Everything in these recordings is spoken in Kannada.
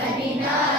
Hari Nara.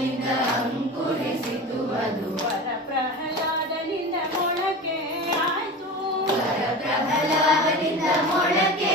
ಪ್ರಹ್ಲಾದನಿಂದ ಅಂಕುರಿಸಿತು ಅದು. ವರ ಪ್ರಹ್ಲಾದನಿಂದ ಮೊಳಕೆ ಆಯಿತು. ವರ ಪ್ರಹ್ಲಾದನಿಂದ ಮೊಳಕೆ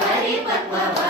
Hari Patwa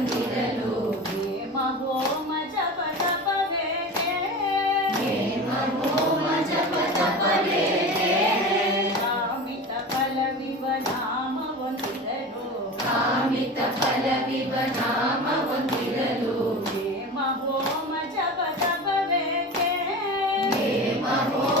Oh.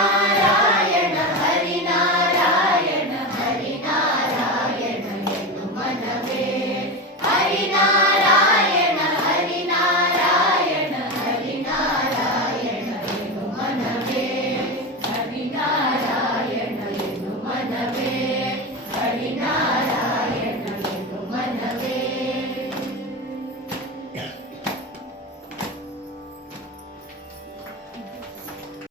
Bye.